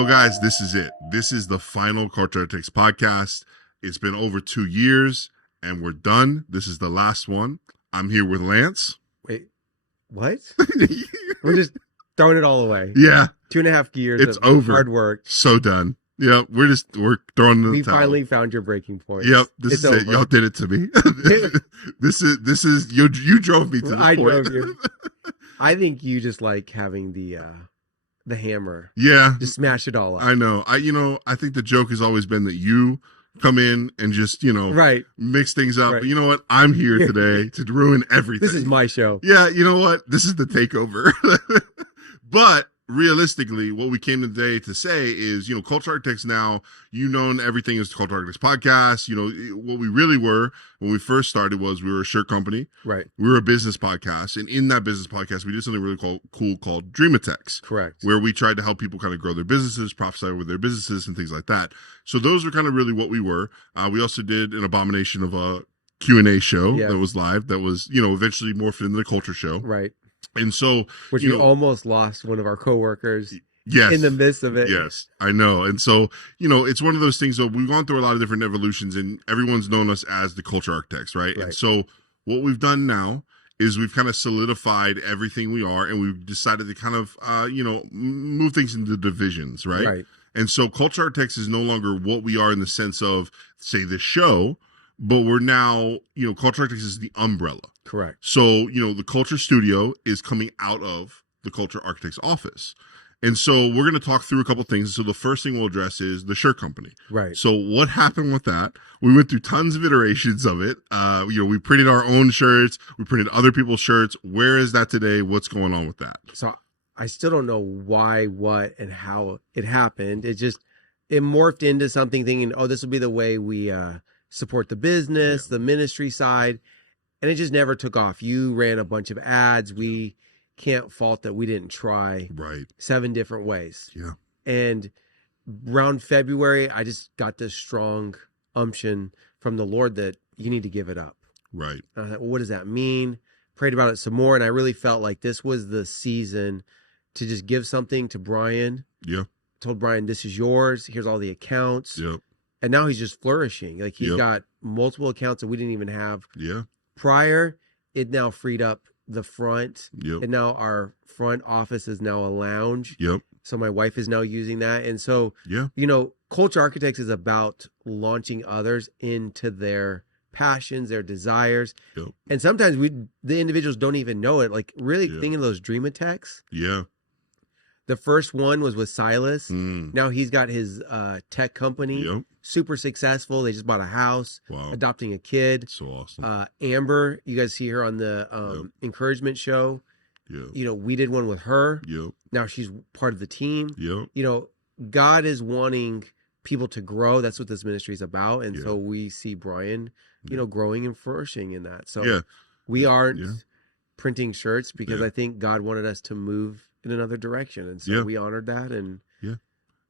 Well, guys, this is it. This is the final Culture Architects podcast. It's been over 2 years, and we're done. This is the last one. I'm here with Lance. Wait, what? We're just throwing it all away. Yeah. 2.5 years It's of over. hard work. So done. Yeah, we're throwing the We towel. finally found your breaking point. Yep, this It's is it. over. Y'all did it to me. This is you drove me to the I point. drove you. I think you just like having the hammer. Yeah, Just smash it all up. I know. I think the joke has always been that you come in and just, Right. mix things up. Right. But you know what? I'm here today to ruin everything. This is my show. Yeah, you know what? This is the takeover. But realistically, what we came today to say is, Culture Architects now, everything is Culture Architects podcast. What we really were when we first started was we were a shirt company. Right. We were a business podcast. And in that business podcast, we did something really cool called Dreamatex. Correct. Where we tried to help people kind of grow their businesses, prophesy over their businesses and things like that. So those are kind of really what we were. We also did an abomination of a Q&A show that was live, that was, eventually morphed into the culture show. Right. And so, Which we almost lost one of our coworkers. Yes. In the midst of it. Yes, I know. And so, it's one of those things. So we've gone through a lot of different evolutions, and everyone's known us as the Culture Architects, right? And so what we've done now is we've kind of solidified everything we are, and we've decided to kind of, move things into divisions, right? Right. And so Culture Architects is no longer what we are in the sense of, say, the show, but we're now, Culture Architects is the umbrella. Correct. So, the Culture Studio is coming out of the Culture Architects office. And so we're going to talk through a couple things. So the first thing we'll address is the shirt company. Right. So what happened with that? We went through tons of iterations of it. We printed our own shirts. We printed other people's shirts. Where is that today? What's going on with that? So I still don't know why, what, and how it happened. It morphed into something thinking, oh, this will be the way we support the business, the ministry side. And it just never took off. You ran a bunch of ads. We can't fault that we didn't try 7 different ways. Yeah. And around February, I just got this strong unction from the Lord that you need to give it up. Right. And I thought, well, what does that mean? Prayed about it some more. And I really felt like this was the season to just give something to Brian. Yeah. Told Brian, this is yours. Here's all the accounts. Yep. And now he's just flourishing. Like he's got multiple accounts that we didn't even have. Yeah. Prior, it now freed up the front. Yep. And now our front office is now a lounge. Yep. So my wife is now using that. And so, Culture Architects is about launching others into their passions, their desires. Yep. And sometimes the individuals don't even know it. Like really thinking of those Dreamatex. Yeah. The first one was with Silas. Mm. Now he's got his tech company. Yep. Super successful. They just bought a house. Wow. Adopting a kid. So awesome. Amber, you guys see her on the encouragement show. Yeah. We did one with her. Yep. Now she's part of the team. Yep. God is wanting people to grow. That's what this ministry is about. And so we see Brian, growing and flourishing in that. So we aren't printing shirts because I think God wanted us to move in another direction. And so we honored that and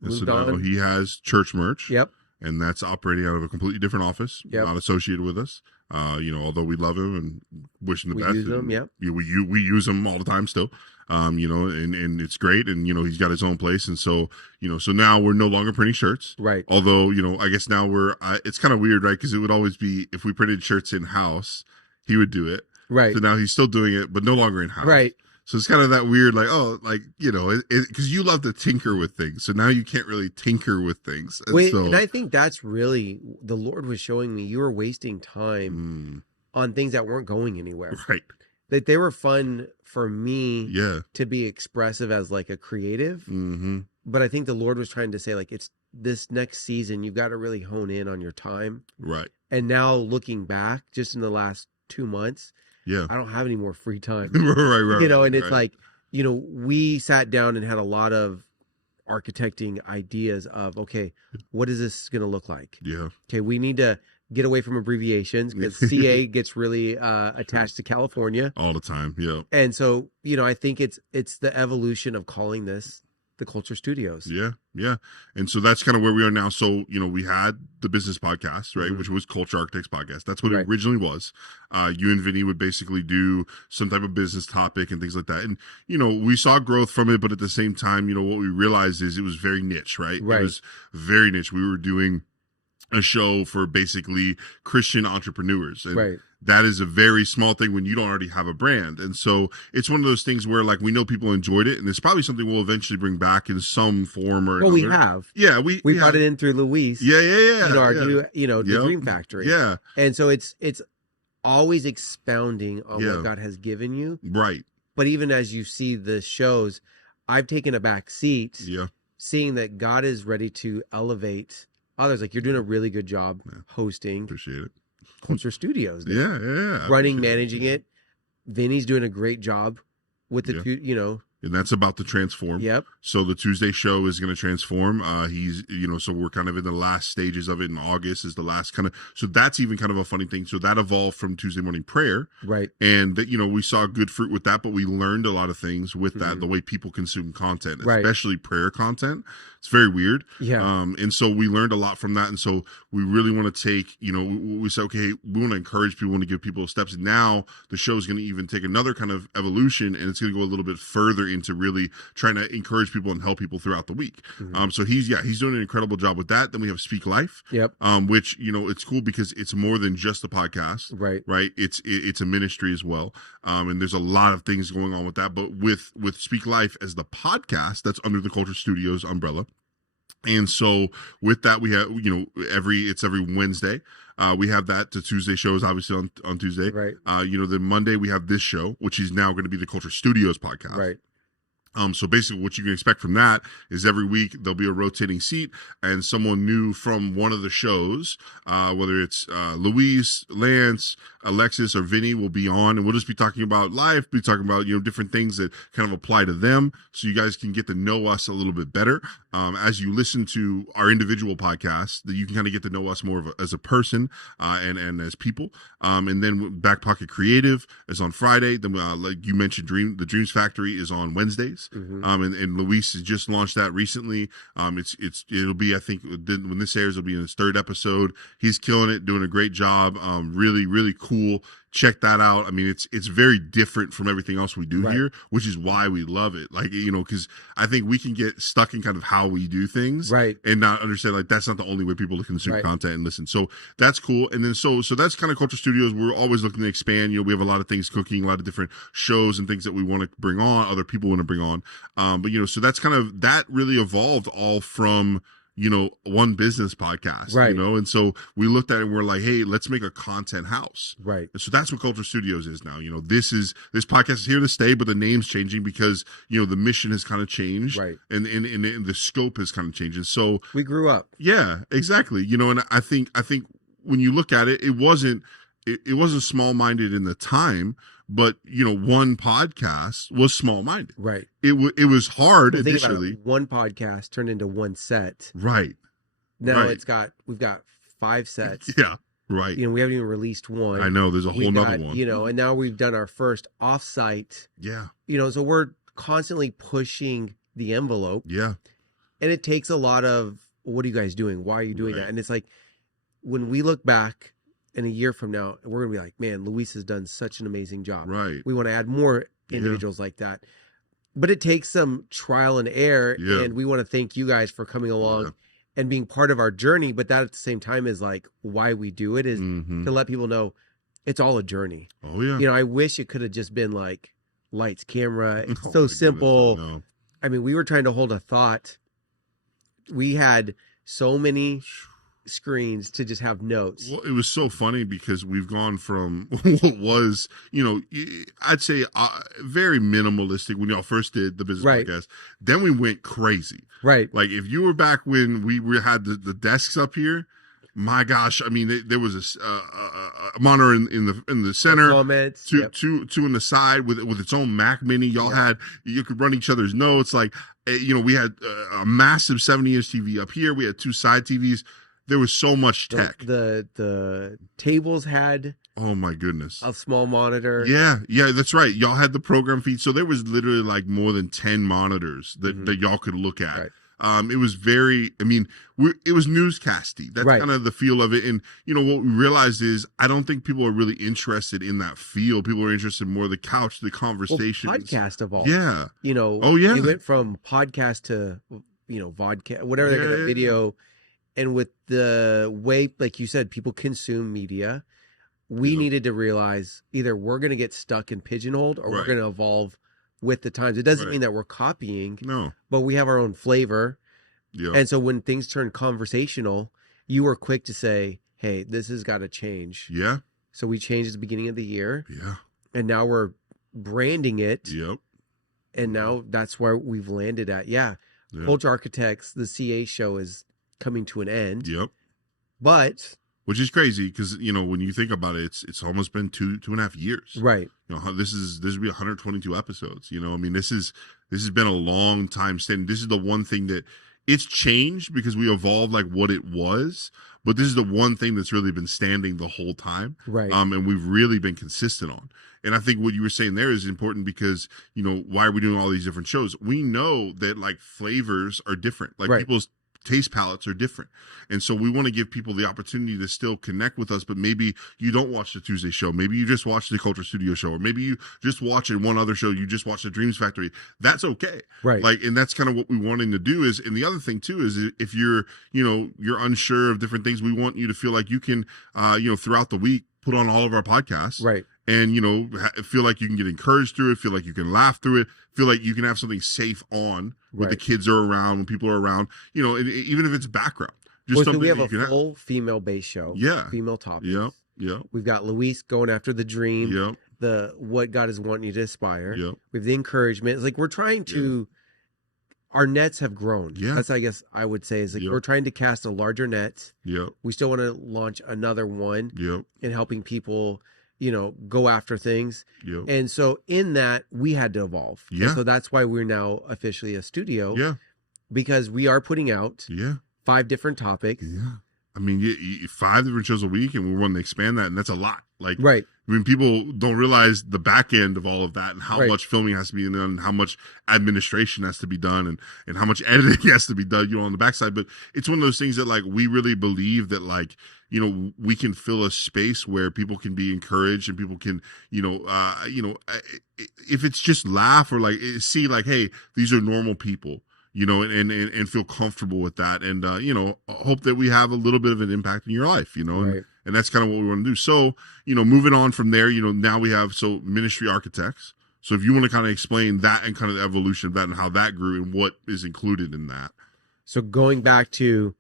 moved so on. now he has church merch. Yep. And that's operating out of a completely different office, not associated with us. Although we love him and wish him the best. We use him, we use him all the time still. And it's great. And, he's got his own place. And so, so now we're no longer printing shirts. Right. Although, I guess now it's kind of weird, right? Because it would always be, if we printed shirts in-house, he would do it. Right. So now he's still doing it, but no longer in-house. Right. So it's kind of that weird, because you love to tinker with things. So now you can't really tinker with things. And I think that's really, the Lord was showing me you were wasting time on things that weren't going anywhere. Right. That they were fun for me to be expressive as like a creative. Mm-hmm. But I think the Lord was trying to say, like, it's this next season, you've got to really hone in on your time. Right. And now looking back, just in the last 2 months, I don't have any more free time. right. And it's like, we sat down and had a lot of architecting ideas of, okay, what is this going to look like? Yeah. Okay, we need to get away from abbreviations because CA gets really attached to California all the time. Yeah. And so, I think it's the evolution of calling this the Culture Studios. Yeah, yeah. And so that's kind of where we are now. So, we had the business podcast, right, which was Culture Architects Podcast. That's what it originally was. You and Vinny would basically do some type of business topic and things like that. And, we saw growth from it, but at the same time, what we realized is it was very niche, right? It was very niche. We were doing a show for basically Christian entrepreneurs. And that is a very small thing when you don't already have a brand. And so it's one of those things where, like, we know people enjoyed it, and it's probably something we'll eventually bring back in some form or another. We have. Yeah, we brought it in through Luis. Yeah. Our new, the Dream Factory. Yeah. And so it's always expounding on what God has given you. Right. But even as you see the shows, I've taken a back seat seeing that God is ready to elevate others. Like, you're doing a really good job hosting. Appreciate it. Culture Studios. Yeah. Running, managing it. Vinny's doing a great job with the, And that's about to transform. Yep. So the Tuesday show is going to transform. He's, so we're kind of in the last stages of it. In August is the last kind of, so that's even kind of a funny thing. So that evolved from Tuesday morning prayer. Right. And that, we saw good fruit with that, but we learned a lot of things with that, the way people consume content, especially prayer content. It's very weird. Yeah. And so we learned a lot from that. And so we really want to take, we said, okay, we want to encourage people, we want to give people steps. And now the show is going to even take another kind of evolution, and it's going to go a little bit further into really trying to encourage people and help people throughout the week. So he's doing an incredible job with that. Then we have Speak Life, which, it's cool because it's more than just a podcast, right? It's a ministry as well. And there's a lot of things going on with that, but with Speak Life as the podcast, that's under the Culture Studios umbrella. And so with that, we have, every Wednesday. We have that. The Tuesday show is obviously on Tuesday. Right. Then Monday we have this show, which is now going to be the Culture Studios podcast. Right. So basically what you can expect from that is every week there'll be a rotating seat and someone new from one of the shows, whether it's Luis, Lance, Alexis, or Vinny will be on, and we'll just be talking about life, be talking about, different things that kind of apply to them, so you guys can get to know us a little bit better. As you listen to our individual podcasts, that you can kind of get to know us more as a person, and as people. And then Back Pocket Creative is on Friday. Then, like you mentioned, the Dreams Factory is on Wednesdays. And Luis has just launched that recently. It'll be, I think, when this airs, it'll be in his 3rd episode. He's killing it, doing a great job. Really, really cool. Check that out. I mean, it's very different from everything else we do here, which is why we love it. Like, because I think we can get stuck in kind of how we do things, and not understand, like, that's not the only way people to consume content and listen. So that's cool. And then so that's kind of Culture Studios. We're always looking to expand. We have a lot of things cooking, a lot of different shows and things that we want to bring on, other people want to bring on. But so that's kind of, that really evolved all from one business podcast, and so we looked at it and we're like, hey, let's make a content house. And so that's what Culture Studios is now. This podcast is here to stay, but the name's changing because, the mission has kind of changed, and the scope has kind of changed. And so we grew up. Yeah, exactly. And I think when you look at it, it wasn't small-minded in the time, but one podcast was small-minded. It was hard initially. One podcast turned into one set. Now we've got 5 sets. Yeah. Right. We haven't even released one. I know, there's a whole nother one. And now we've done our first offsite. Yeah. So we're constantly pushing the envelope. Yeah. And it takes a lot of, what are you guys doing? Why are you doing that? And it's like, when we look back in a year from now, we're going to be like, man, Luis has done such an amazing job. We want to add more individuals like that. But it takes some trial and error. And we want to thank you guys for coming along and being part of our journey. But that at the same time is like, why we do it is to let people know it's all a journey. Oh, yeah. I wish it could have just been like lights, camera. It's so simple. Goodness, I mean, we were trying to hold a thought. We had so many screens to just have notes. Well, it was so funny because we've gone from what was, I'd say very minimalistic when y'all first did the business podcast. Then we went crazy. Like, if you were back when we had the desks up here, my gosh, I mean, there was a monitor in the center, comments, two in the side with its own Mac Mini. Y'all you could run each other's notes. Like, we had a massive 70-inch TV up here. We had 2 side TVs. There was so much tech. The tables had Oh my goodness. A small monitor. Yeah, that's right. Y'all had the program feed, so there was literally like more than 10 monitors that y'all could look at. Right. It was very, I mean, it was newscasty. That's kind of the feel of it. And, you know, what we realized is I don't think people are really interested in that feel. People are interested more in the couch, the conversations. Well, podcast evolved. Yeah. You know, it went from podcast to, you know, vodka, whatever they're going to video. And with the way, like you said, people consume media, we needed to realize either we're going to get stuck and pigeonholed or we're going to evolve with the times. It doesn't mean that we're copying, but we have our own flavor. And so when things turn conversational, you were quick to say, hey, this has got to change. Yeah. So we changed at the beginning of the year. Yeah. And now we're branding it. Yep. And now that's where we've landed at. Yeah. Culture Architects, the CA show is coming to an end. Yep. But which is crazy because, you know, when you think about it, it's almost been two and a half years. Right. You know, this will be 122 episodes. You know, I mean, this has been a long time standing. This is the one thing that it's changed because we evolved like what it was, but this is the one thing that's really been standing the whole time. Right. And we've really been consistent on. And I think what you were saying there is important because, you know, why are we doing all these different shows? We know that like flavors are different. Like people's taste palettes are different. And so we want to give people the opportunity to still connect with us, but maybe you don't watch the Tuesday show. Maybe you just watch the Culture Studio show, or maybe you just watch in one other show. You just watch the Dreams Factory. That's okay. Right. Like, and that's kind of what we wanting to do is, and the other thing too, is if you're, you know, you're unsure of different things, we want you to feel like you can, you know, throughout the week, put on all of our podcasts. Right. And, you know, feel like you can get encouraged through it, feel like you can laugh through it, feel like you can have something safe on when the kids are around, when people are around, you know, and even if it's background. Just so we have a full female-based show. Yeah. Female topics. Yeah. Yeah. We've got Luis going after the dream. Yeah. The what God is wanting you to aspire. Yeah. We have the encouragement. It's like we're trying to, our nets have grown. Yeah. That's, I guess I would say, is like we're trying to cast a larger net. Yeah. We still want to launch another one. Yeah. And helping people, you know, go after things. Yeah. And so in that, we had to evolve. Yeah. And so that's why we're now officially a studio. Yeah. Because we are putting out 5 different topics. Yeah. I mean, 5 different shows a week, and we're wanting to expand that, and that's a lot. Like, right. I mean, people don't realize the back end of all of that and how much filming has to be done, and how much administration has to be done, and how much editing has to be done, you know, on the backside. But it's one of those things that, like, we really believe that, like, you know, we can fill a space where people can be encouraged and people can, you know, if it's just laugh or like see like, hey, these are normal people, you know, and feel comfortable with that. And, you know, hope that we have a little bit of an impact in your life, you know, and that's kind of what we want to do. So, you know, moving on from there, you know, now we have, Ministry Architects. So if you want to kind of explain that and kind of the evolution of that and how that grew and what is included in that. So going back to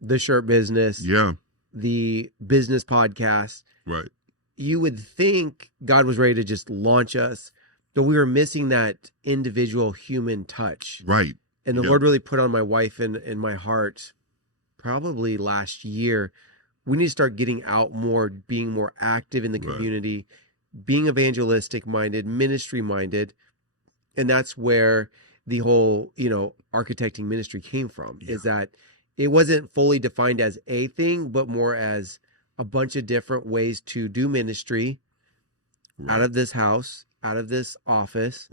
the shirt business. Yeah. The business podcast. Right. You would think God was ready to just launch us, but we were missing that individual human touch. Right. And the Lord really put on my wife and my heart probably last year. We need to start getting out more, being more active in the community, being evangelistic minded, ministry minded. And that's where the whole, you know, architecting ministry came from, is that it wasn't fully defined as a thing, but more as a bunch of different ways to do ministry out of this house, out of this office,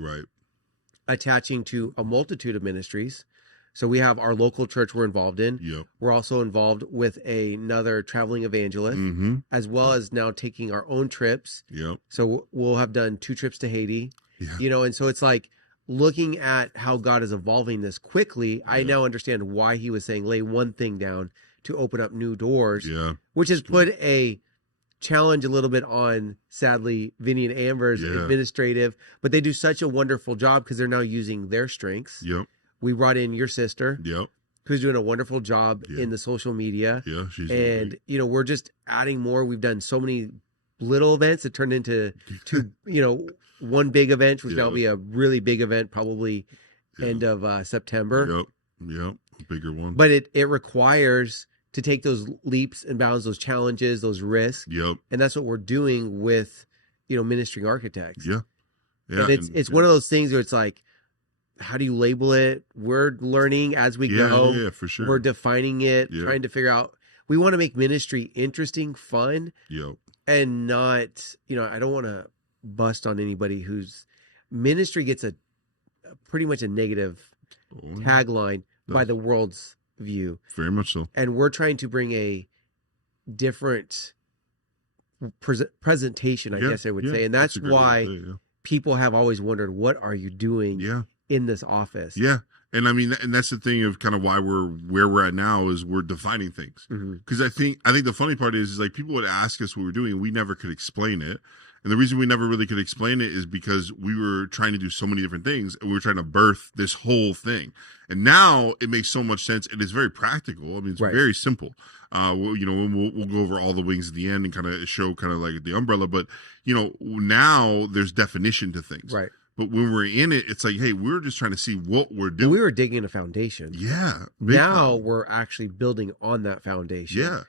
attaching to a multitude of ministries. So we have our local church we're involved in. Yep. We're also involved with another traveling evangelist, as well as now taking our own trips. Yep. So we'll have done 2 trips to Haiti, you know, and so it's like, looking at how God is evolving this quickly, I now understand why he was saying lay one thing down to open up new doors, which has put a challenge a little bit on, sadly, Vinny and Amber's administrative, but they do such a wonderful job because they're now using their strengths. Yep. We brought in your sister, who's doing a wonderful job in the social media. Yeah, she's and, you know, we're just adding more. We've done so many little events that turned into 2, you know, one big event, which now will be a really big event, probably end of September. Yep. A bigger one. But it requires to take those leaps and bounds, those challenges, those risks. Yep. And that's what we're doing with, you know, Ministry Architects. Yeah. And it's one of those things where it's like, how do you label it? We're learning as we go. Yeah, for sure. We're defining it, trying to figure out we want to make ministry interesting, fun, Yep. and not, I don't want to bust on anybody whose ministry gets a pretty much a negative tagline by the world's view. Very much so. And we're trying to bring a different presentation, I guess I would say. And that's why people have always wondered, what are you doing in this office? Yeah. And I mean, and that's the thing of kind of why we're where we're at now is we're defining things. Because I think the funny part is like people would ask us what we're doing and we never could explain it. And the reason we never really could explain it is because we were trying to do so many different things and we were trying to birth this whole thing. And now it makes so much sense and it's very practical. I mean, it's very simple. We'll go over all the wings at the end and kind of show kind of like the umbrella. But, now there's definition to things. Right. But when we're in it, it's like, hey, we're just trying to see what we're doing. We were digging a foundation. Yeah. Now we're actually building on that foundation. Yeah.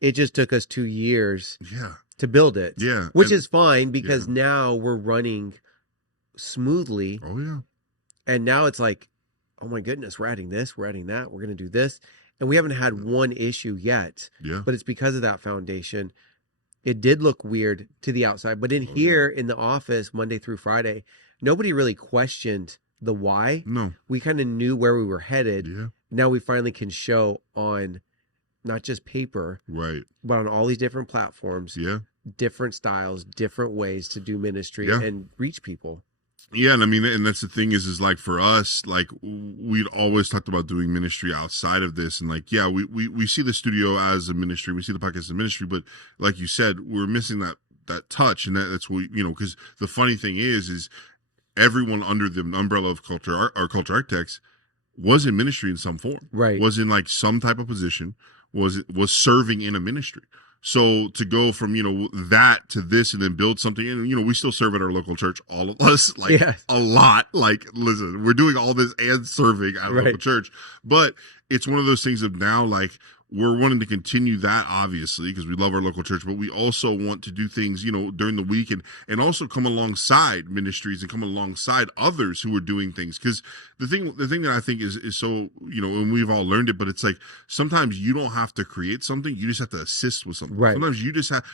It just took us 2 years. Yeah. To build it. Yeah. Which is fine because now we're running smoothly. Oh, yeah. And now it's like, oh my goodness, we're adding this, we're adding that, we're going to do this. And we haven't had one issue yet. Yeah. But it's because of that foundation. It did look weird to the outside. But in in the office, Monday through Friday, nobody really questioned the why. No. We kind of knew where we were headed. Yeah. Now we finally can show on not just paper, right, but on all these different platforms. Yeah. Different styles, different ways to do ministry and reach people. Yeah, and I mean, and that's the thing is like for us, like we'd always talked about doing ministry outside of this, and like, yeah, we see the studio as a ministry, we see the podcast as a ministry, but like you said, we're missing that touch, and that's what because the funny thing is everyone under the umbrella of our culture architects was in ministry in some form, right? Was in like some type of position, was serving in a ministry. So to go from, that to this and then build something, and, we still serve at our local church, all of us, like a lot. Like, listen, we're doing all this and serving at a local church. But it's one of those things of now, like, we're wanting to continue that, obviously, because we love our local church, but we also want to do things, during the week and also come alongside ministries and come alongside others who are doing things. Because the thing that I think is so, and we've all learned it, but it's like sometimes you don't have to create something, you just have to assist with something. Right.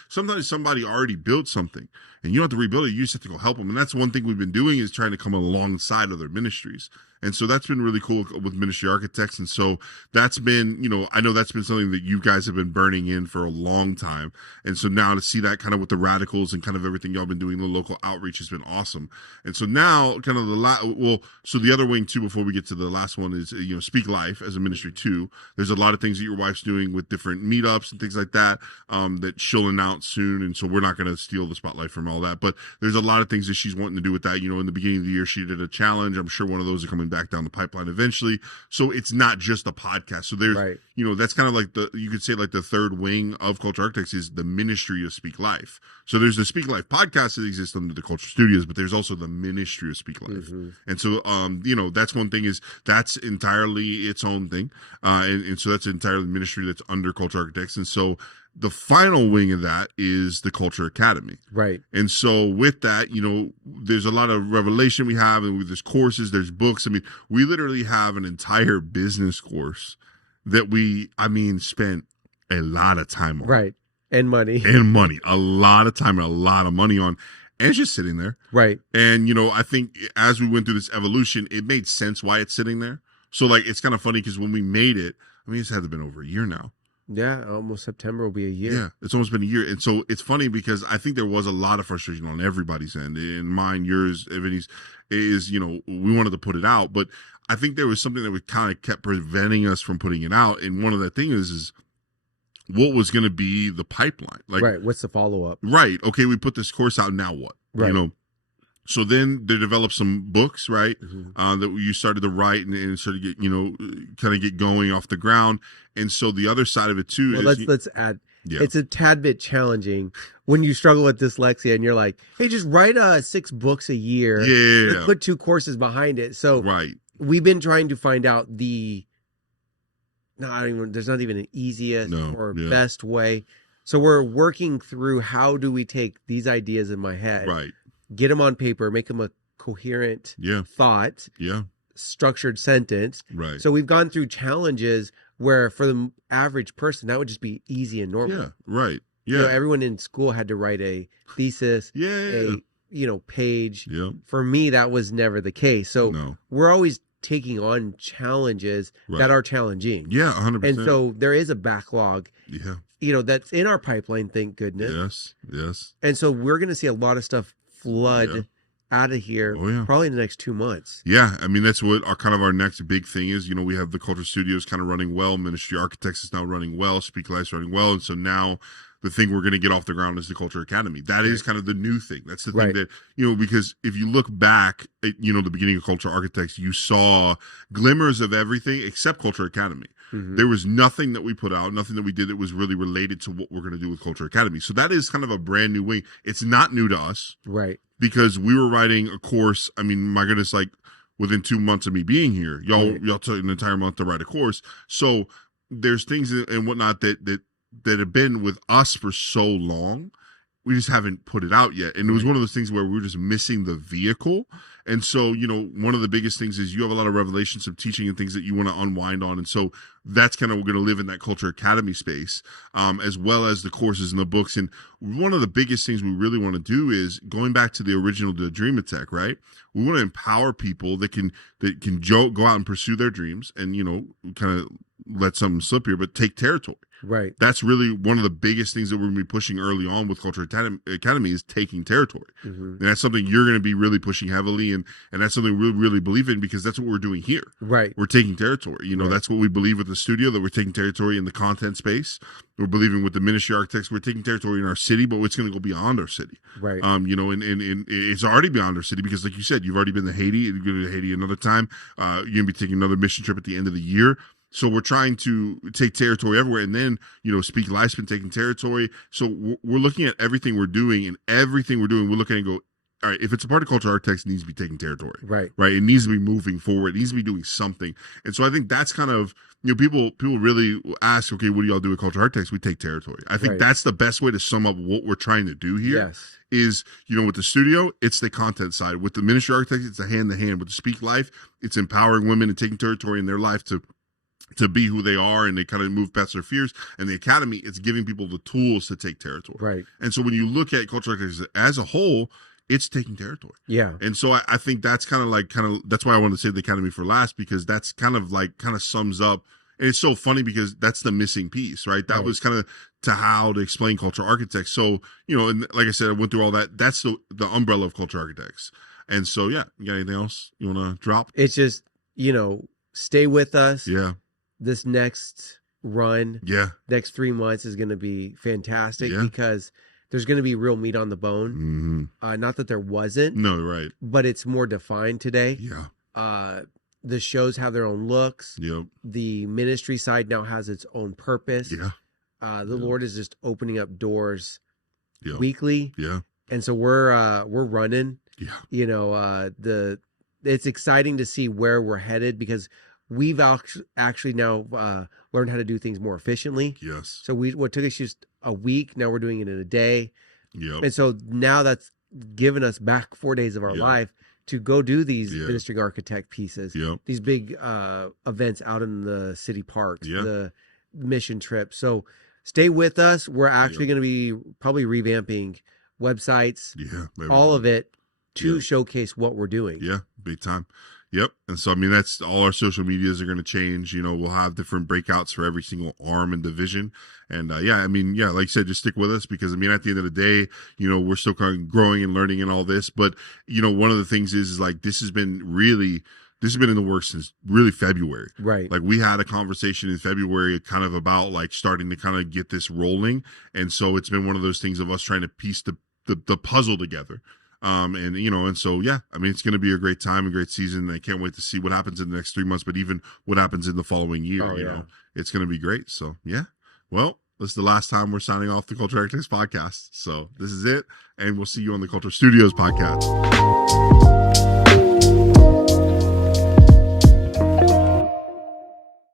Sometimes somebody already built something and you don't have to rebuild it, you just have to go help them. And that's one thing we've been doing is trying to come alongside other ministries. And so that's been really cool with Ministry Architects. And so that's been, I know that's been something that you guys have been burning in for a long time. And so now to see that kind of with the radicals and kind of everything y'all been doing, the local outreach has been awesome. And so now kind of so the other wing too, before we get to the last one is, Speak Life as a ministry too. There's a lot of things that your wife's doing with different meetups and things like that, that she'll announce soon. And so we're not going to steal the spotlight from all that, but there's a lot of things that she's wanting to do with that. In the beginning of the year, she did a challenge. I'm sure one of those are coming back down the pipeline eventually. So it's not just a podcast. So there's, that's kind of like you could say like the third wing of Culture Architects is the ministry of Speak Life. So there's the Speak Life podcast that exists under the Culture Studios, but there's also the ministry of Speak Life. And so, that's one thing is that's entirely its own thing. And so that's entirely ministry that's under Culture Architects. And so the final wing of that is the Culture Academy. Right. And so with that, there's a lot of revelation we have, and there's courses, there's books. I mean, we literally have an entire business course that we spent a lot of time on. Right. And money. A lot of time and a lot of money on. And it's just sitting there. Right. And, I think as we went through this evolution, it made sense why it's sitting there. So, like, it's kind of funny because when we made it, it's had to been over a year now. Yeah, almost September will be a year. Yeah, it's almost been a year. And so it's funny because I think there was a lot of frustration on everybody's end. And mine, yours, Ebony's, is, we wanted to put it out. But I think there was something that we kind of kept preventing us from putting it out. And one of the things is what was going to be the pipeline. Like, right, what's the follow-up? Right, okay, we put this course out, now what? Right. So then they developed some books, right? That you started to write and started to get, kind of get going off the ground. And so the other side of it too is let's add. Yeah. It's a tad bit challenging when you struggle with dyslexia and you're like, hey, just write 6 books a year. Yeah. Let's put 2 courses behind it. So right. We've been trying to find out there's not even an easiest or best way. So we're working through how do we take these ideas in my head. Right. Get them on paper, make them a coherent thought, structured sentence. Right. So we've gone through challenges where for the average person, that would just be easy and normal. Yeah, right. Yeah. You know, everyone in school had to write a thesis, Yeah. page. Yeah. For me, that was never the case. So No. we're always taking on challenges that are challenging. Yeah, 100%. And so there is a backlog, yeah, that's in our pipeline, thank goodness. Yes. And so we're going to see a lot of stuff flood out of here probably in the next 2 months. Yeah, I mean, that's what our next big thing is. You know, we have the Culture Studios kind of running well. Ministry Architects is now running well. Speak Life's running well. And so now the thing we're going to get off the ground is the Culture Academy. That is kind of the new thing. That's the thing that, because if you look back at, the beginning of Culture Architects, you saw glimmers of everything except Culture Academy. Mm-hmm. There was nothing that we put out, nothing that we did that was really related to what we're going to do with Culture Academy. So that is kind of a brand new wing. It's not new to us. Right. Because we were writing a course. I mean, my goodness, like within 2 months of me being here, y'all took an entire month to write a course. So there's things and whatnot that have been with us for so long. We just haven't put it out yet. And it was one of those things where we were just missing the vehicle. And so, one of the biggest things is you have a lot of revelations of teaching and things that you want to unwind on. And so that's kind of, we're going to live in that Culture Academy space, as well as the courses and the books. And one of the biggest things we really want to do is going back to the original, the Dream Tech, right? We want to empower people that can go out and pursue their dreams and, kind of let something slip here, but take territory. Right. That's really one of the biggest things that we're going to be pushing early on with Culture Academy is taking territory. Mm-hmm. And that's something you're going to be really pushing heavily. And that's something we really believe in because that's what we're doing here. Right. We're taking territory. That's what we believe with the studio, that we're taking territory in the content space. We're believing with the Ministry Architects, we're taking territory in our city, but it's going to go beyond our city. Right. And it's already beyond our city because, like you said, you've already been to Haiti. You're going to Haiti another time. You're going to be taking another mission trip at the end of the year. So we're trying to take territory everywhere. And then, Speak Life's been taking territory. So we're looking at everything we're doing, and everything we're doing, we're looking and go, all right, if it's a part of Culture Architects, it needs to be taking territory. Right. Right. It needs to be moving forward. It needs to be doing something. And so I think that's kind of, people really ask, okay, what do y'all do with Culture Architects? We take territory. I think that's the best way to sum up what we're trying to do here. Yes. Is, with the studio, it's the content side. With the Ministry Architects, it's the hand-to-hand. With the Speak Life, it's empowering women and taking territory in their life to be who they are, and they kind of move past their fears. And the Academy, it's giving people the tools to take territory. Right. And so when you look at Culture Architects as a whole, it's taking territory. Yeah. And so I think that's that's why I wanted to save the Academy for last, because that's kind of sums up. And it's so funny because that's the missing piece, right? That was kind of to how to explain Culture Architects. So, and like I said, I went through all that. That's the umbrella of Culture Architects. And so, yeah, you got anything else you want to drop? It's just, stay with us. Yeah. This next run, next 3 months is going to be fantastic because there's going to be real meat on the bone. Mm-hmm. Not that there wasn't. No, right. But it's more defined today. Yeah. The shows have their own looks. Yep. The ministry side now has its own purpose. Yeah. The Lord is just opening up doors weekly. Yeah. And so we're running. Yeah. It's exciting to see where we're headed because we've actually now learned how to do things more efficiently. Yes. So what took us just a week, now we're doing it in a day. Yep. And so now that's given us back 4 days of our life to go do these Ministry Architect pieces, these big events out in the city parks, the mission trips. So stay with us. We're actually going to be probably revamping websites, all of it to showcase what we're doing. Yeah, big time. Yep. And so, I mean, that's all our social medias are going to change. We'll have different breakouts for every single arm and division. And like you said, just stick with us because, at the end of the day, we're still kind of growing and learning and all this. But, one of the things is like, this has been in the works since really February. Right. Like we had a conversation in February kind of about like starting to kind of get this rolling. And so it's been one of those things of us trying to piece the puzzle together. And so, it's going to be a great time, a great season. I can't wait to see what happens in the next 3 months, but even what happens in the following year, it's going to be great. So, well, this is the last time we're signing off the Culture Architects podcast. So this is it. And we'll see you on the Culture Studios podcast.